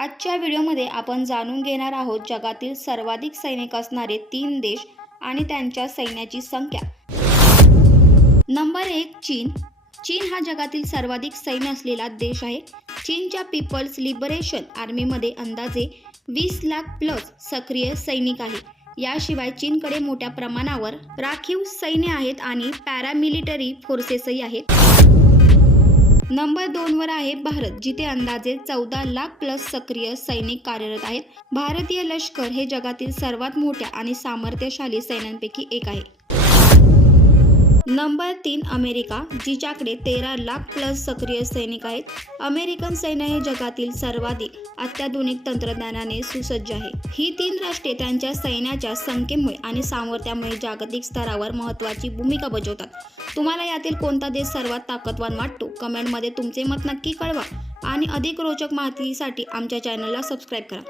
आजच्या व्हिडिओमध्ये आपण जाणून घेणार आहोत जगातील सर्वाधिक सैनिक असणारे तीन देश आणि त्यांच्या सैन्याची संख्या. नंबर एक चीन. चीन हा जगातील सर्वाधिक सैन्य असलेला देश आहे. चीनच्या पीपल्स लिबरेशन आर्मीमध्ये अंदाजे वीस लाख प्लस सक्रिय सैनिक आहे. याशिवाय चीनकडे मोठ्या प्रमाणावर राखीव सैन्य आहेत आणि पॅरामिलिटरी फोर्सेसही आहेत. नंबर दोनवर आहे भारत जिथे अंदाजे चौदा लाख प्लस सक्रिय सैनिक कार्यरत आहेत. भारतीय लष्कर हे जगातील सर्वात मोठ्या आणि सामर्थ्यशाली सैन्यांपैकी एक आहे. नंबर तीन अमेरिका जिच्याकडे तेरा लाख प्लस सक्रिय सैनिक आहेत. अमेरिकन सैन्य हे जगातील सर्वाधिक अत्याधुनिक तंत्रज्ञानाने सुसज्ज आहे. ही तीन राष्ट्रे त्यांच्या सैन्याच्या संख्येमुळे आणि सामर्थ्यामुळे जागतिक स्तरावर महत्त्वाची भूमिका बजावतात. तुम्हाला यातील कोणता देश सर्वात ताकदवान वाटतो? कमेंटमध्ये तुमचे मत नक्की कळवा. आणि अधिक रोचक माहितीसाठी आमच्या चॅनलला सबस्क्राईब करा.